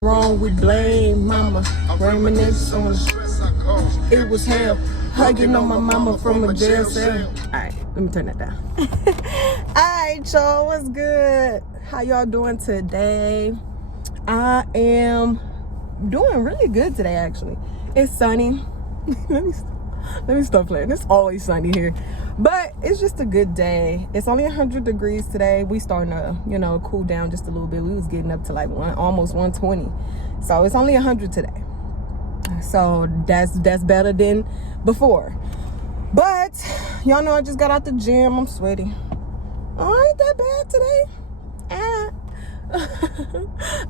Wrong with blame, mama. Reminisce on it was hell. Hugging on my mama from a jail cell. Alright, let me turn that down. Alright, y'all, what's good? How y'all doing today? I am doing really good today, actually. It's sunny. let me stop playing. It's always sunny here. But it's just a good day. It's only 100 degrees today. We starting to, cool down just a little bit. We was getting up to like almost 120. So it's only 100 today. So that's better than before. But y'all know I just got out the gym. I'm sweaty. Oh, ain't that bad today?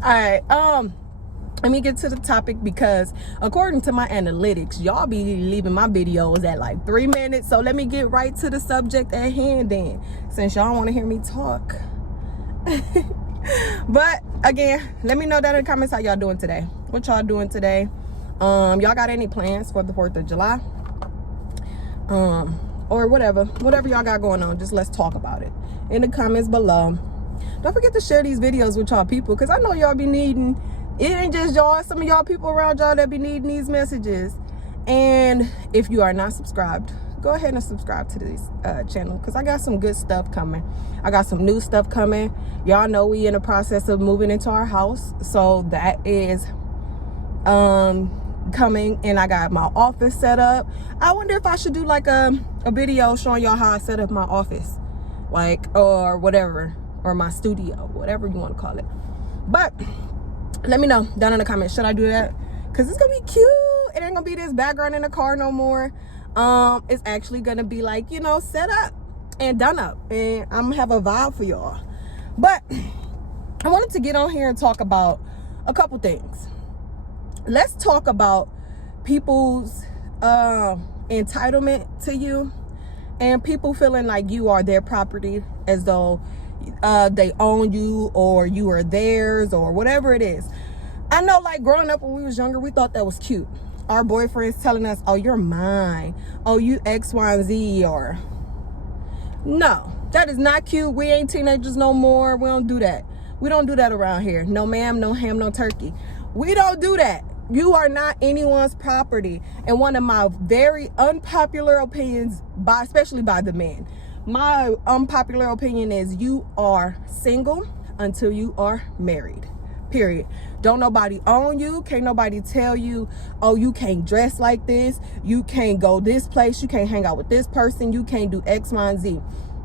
All right. Let me get to the topic because according to my analytics, y'all be leaving my videos at like 3 minutes. So let me get right to the subject at hand then, since y'all want to hear me talk. But again, let me know down in the comments how y'all doing today. What y'all doing today? Y'all got any plans for the 4th of July? Or whatever y'all got going on, just let's talk about it in the comments below. Don't forget to share these videos with y'all people, because I know y'all be needing. It ain't just y'all, some of y'all people around y'all that be needing these messages. And if you are not subscribed, go ahead and subscribe to this channel, because I got some good stuff coming. I got some new stuff coming. Y'all know we in the process of moving into our house, so that is coming. And I got my office set up. I wonder if I should do like a video showing y'all how I set up my office, like, or whatever, or my studio, whatever you want to call it. But let me know down in the comments, should I do that? Because it's gonna be cute. It ain't gonna be this background in the car no more. It's actually gonna be like, set up and done up, and I'm gonna have a vibe for y'all. But I wanted to get on here and talk about a couple things. Let's talk about people's entitlement to you, and people feeling like you are their property, as though they own you or you are theirs or whatever it is. I know, like, growing up when we was younger, we thought that was cute. Our boyfriends telling us, oh, you're mine, oh, you X, Y, and Z. Or no, that is not cute. We ain't teenagers no more. We don't do that. We don't do that around here. No ma'am, no ham, no turkey. We don't do that. You are not anyone's property. And one of my very unpopular opinions, especially by the men, my unpopular opinion is you are single until you are married, period. Don't nobody own you. Can't nobody tell you, oh, you can't dress like this, you can't go this place, you can't hang out with this person, you can't do X, Y, and Z.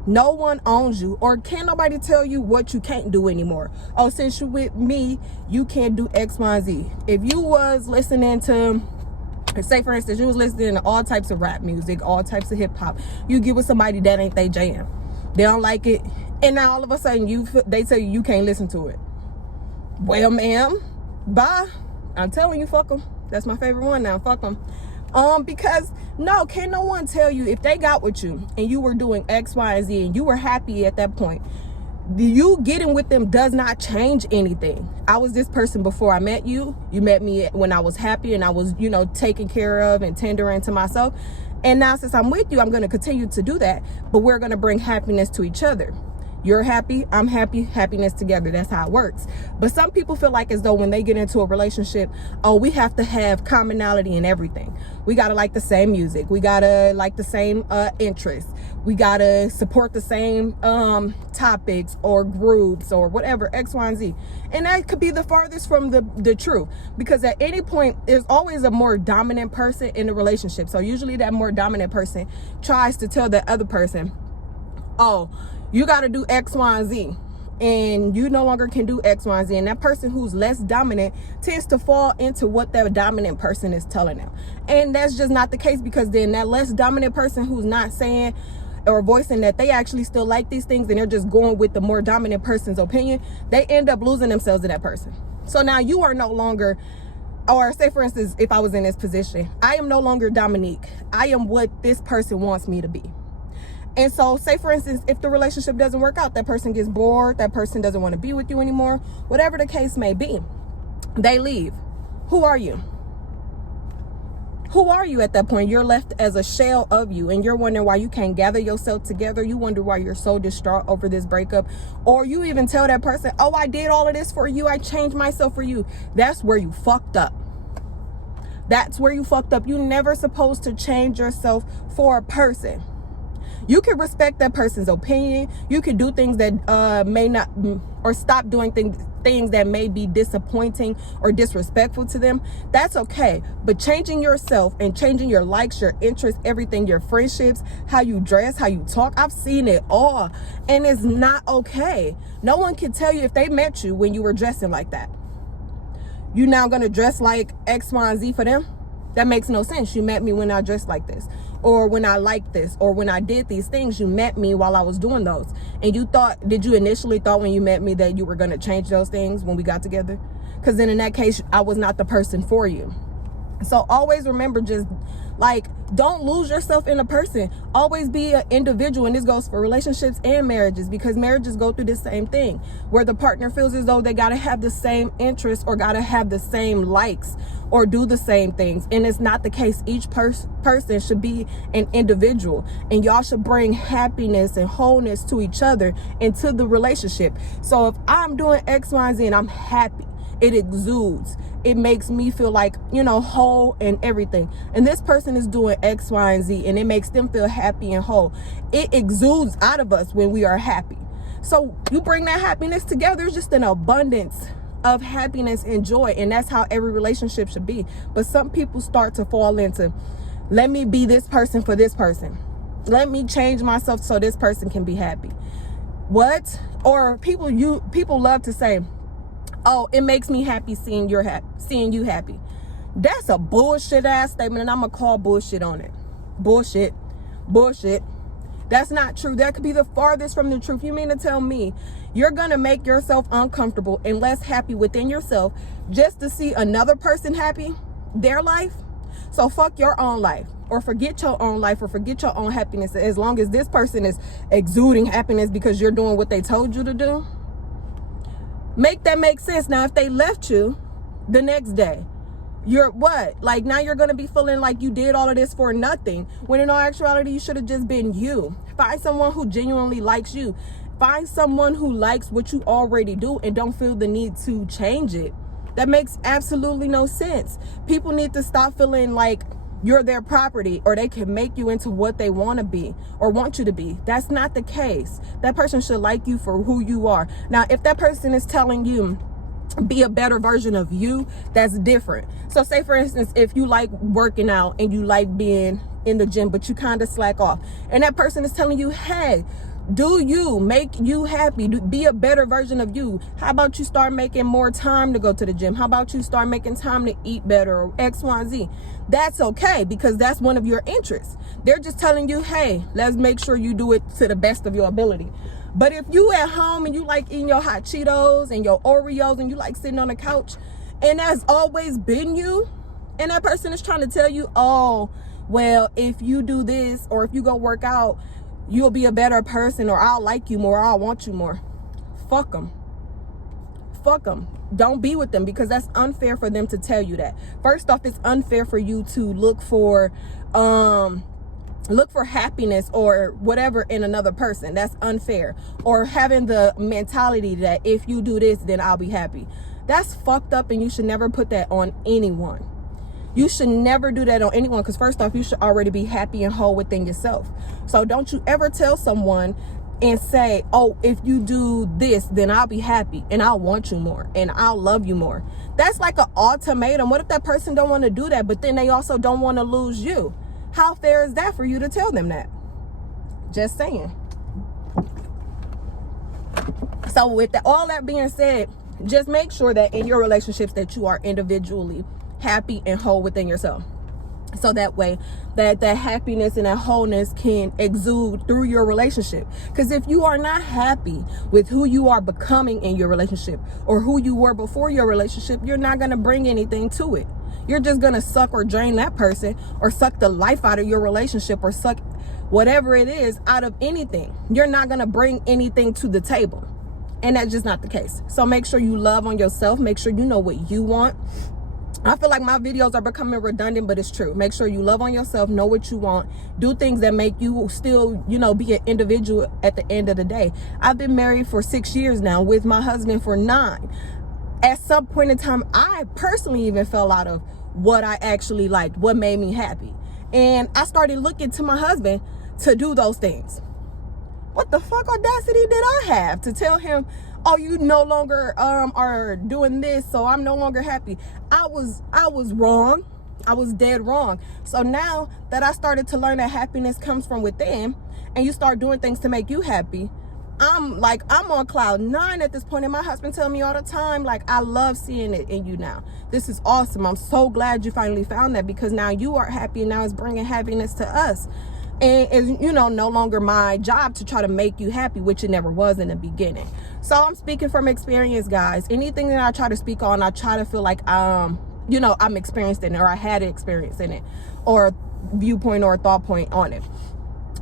No one owns you, or can't nobody tell you what you can't do anymore. Oh, since you with me, you can't do X, Y, and Z. If you was listening to, say for instance, you was listening to all types of rap music, all types of hip hop, you get with somebody that ain't they jam, they don't like it, and now all of a sudden they tell you can't listen to it. Well, ma'am, bye. I'm telling you, fuck them. That's my favorite one now. Fuck them. Because no, can't no one tell you, if they got with you and you were doing X, Y, and Z and you were happy at that point, you getting with them does not change anything. I was this person before I met you. You met me when I was happy and I was, taken care of and tendering to myself. And now since I'm with you, I'm going to continue to do that. But we're going to bring happiness to each other. You're happy, I'm happy, happiness together. That's how it works. But some people feel like as though when they get into a relationship, oh, we have to have commonality in everything. We got to like the same music. We got to like the same interests. We got to support the same topics or groups or whatever, X, Y, and Z. And that could be the farthest from the truth, because at any point, there's always a more dominant person in the relationship. So usually that more dominant person tries to tell the other person, oh, you got to do X, Y, and Z, and you no longer can do X, Y, and Z. And that person who's less dominant tends to fall into what that dominant person is telling them. And that's just not the case, because then that less dominant person who's not saying or voicing that they actually still like these things and they're just going with the more dominant person's opinion, they end up losing themselves to that person. So now you are no longer, or say for instance, if I was in this position, I am no longer Dominique. I am what this person wants me to be. And so say for instance, if the relationship doesn't work out, that person gets bored, that person doesn't want to be with you anymore, whatever the case may be, they leave. Who are you? who are you at that point? You're left as a shell of you, and you're wondering why you can't gather yourself together. You wonder why you're so distraught over this breakup, or you even tell that person, oh, I did all of this for you, I changed myself for you. That's where you fucked up. That's where you fucked up. You're never supposed to change yourself for a person. You can respect that person's opinion. You can do things that may not, or stop doing things that may be disappointing or disrespectful to them. That's okay. But changing yourself and changing your likes, your interests, everything, your friendships, how you dress, how you talk, I've seen it all. And it's not okay. No one can tell you if they met you when you were dressing like that. You now gonna dress like X, Y, and Z for them? That makes no sense. You met me when I dressed like this, or when I liked this, or when I did these things. You met me while I was doing those. And you thought, did you initially thought when you met me that you were going to change those things when we got together? Because then in that case, I was not the person for you. So always remember, just like, don't lose yourself in a person. Always be an individual. And this goes for relationships and marriages, because marriages go through the same thing, where the partner feels as though they got to have the same interests or got to have the same likes or do the same things. And it's not the case. Each person should be an individual, and y'all should bring happiness and wholeness to each other into the relationship. So if I'm doing X, Y, and Z and I'm happy, it exudes. It makes me feel like, whole and everything. And this person is doing X, Y, and Z, and it makes them feel happy and whole. It exudes out of us when we are happy. So you bring that happiness together. It's just an abundance of happiness and joy. And that's how every relationship should be. But some people start to fall into, let me be this person for this person. Let me change myself so this person can be happy. What? Or people love to say, oh, it makes me happy seeing you happy. That's a bullshit ass statement, and I'm gonna call bullshit on it. Bullshit. That's not true. That could be the farthest from the truth. You mean to tell me you're gonna make yourself uncomfortable and less happy within yourself just to see another person happy, their life? So fuck your own life, or forget your own life, or forget your own happiness, as long as this person is exuding happiness because you're doing what they told you to do. Make that make sense. Now, if they left you the next day, you're what? Like, now you're going to be feeling like you did all of this for nothing, when in all actuality, you should have just been you. Find someone who genuinely likes you. Find someone who likes what you already do and don't feel the need to change it. That makes absolutely no sense. People need to stop feeling like you're their property, or they can make you into what they want to be or want you to be. That's not the case. That person should like you for who you are. Now, if that person is telling you be a better version of you, that's different. So say, for instance, if you like working out and you like being in the gym, but you kind of slack off, and that person is telling you, hey, do you make you happy? Be a better version of you. How about you start making more time to go to the gym? How about you start making time to eat better, or X, Y, and Z? That's okay, because that's one of your interests. They're just telling you, hey, let's make sure you do it to the best of your ability. But if you at home and you like eating your hot Cheetos and your Oreos and you like sitting on the couch, and that's always been you, and that person is trying to tell you, oh, well, if you do this, or if you go work out, you'll be a better person, or I'll like you more, or I'll want you more. Fuck them. Don't be with them, because that's unfair for them to tell you that. First off, it's unfair for you to look for happiness or whatever in another person. That's unfair. Or having the mentality that if you do this, then I'll be happy. That's fucked up, and you should never put that on anyone. You should never do that on anyone, because first off, you should already be happy and whole within yourself. So don't you ever tell someone and say, oh, if you do this, then I'll be happy and I'll want you more and I'll love you more. That's like an ultimatum. What if that person don't want to do that, but then they also don't want to lose you? How fair is that for you to tell them that? Just saying. So with all that being said, just make sure that in your relationships that you are individually happy and whole within yourself. So that way that happiness and that wholeness can exude through your relationship. Because if you are not happy with who you are becoming in your relationship, or who you were before your relationship, you're not going to bring anything to it. You're just going to suck or drain that person, or suck the life out of your relationship, or suck whatever it is out of anything. You're not going to bring anything to the table. And that's just not the case. So make sure you love on yourself. Make sure you know what you want. I feel like my videos are becoming redundant, but it's true. Make sure you love on yourself, know what you want, do things that make you still, you know, be an individual at the end of the day. I've been married for 6 years now, with my husband for 9. At some point in time, I personally even fell out of what I actually liked, what made me happy. And I started looking to my husband to do those things. What the fuck audacity did I have to tell him, oh, you no longer are doing this, so I'm no longer happy? I was wrong. I was dead wrong. So now that I started to learn that happiness comes from within, and you start doing things to make you happy, I'm on cloud 9 at this point. And my husband tells me all the time, like, I love seeing it in you now. This is awesome. I'm so glad you finally found that, because now you are happy, and now it's bringing happiness to us. And it's, you know, no longer my job to try to make you happy, which it never was in the beginning. So I'm speaking from experience, guys. Anything that I try to speak on, I try to feel like, you know, I'm experienced in it, or I had experience in it, or viewpoint or thought point on it.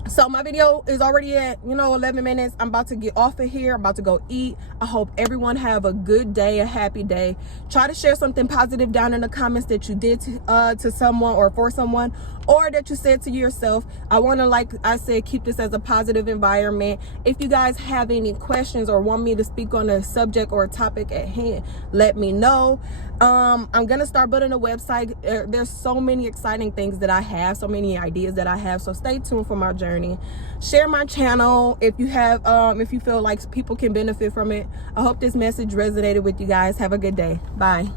So my video is already at, you know, 11 minutes. I'm about to get off of here. I'm about to go eat. I hope everyone have a good day, a happy day. Try to share something positive down in the comments that you did to someone, or for someone, or that you said to yourself. I want to, like I said, keep this as a positive environment. If you guys have any questions or want me to speak on a subject or a topic at hand, let me know. I'm gonna start building a website. There's so many exciting things that I have, so many ideas that I have, so stay tuned for my journey. Share my channel if you have, if you feel like people can benefit from it. I hope this message resonated with you guys. Have a good day. Bye.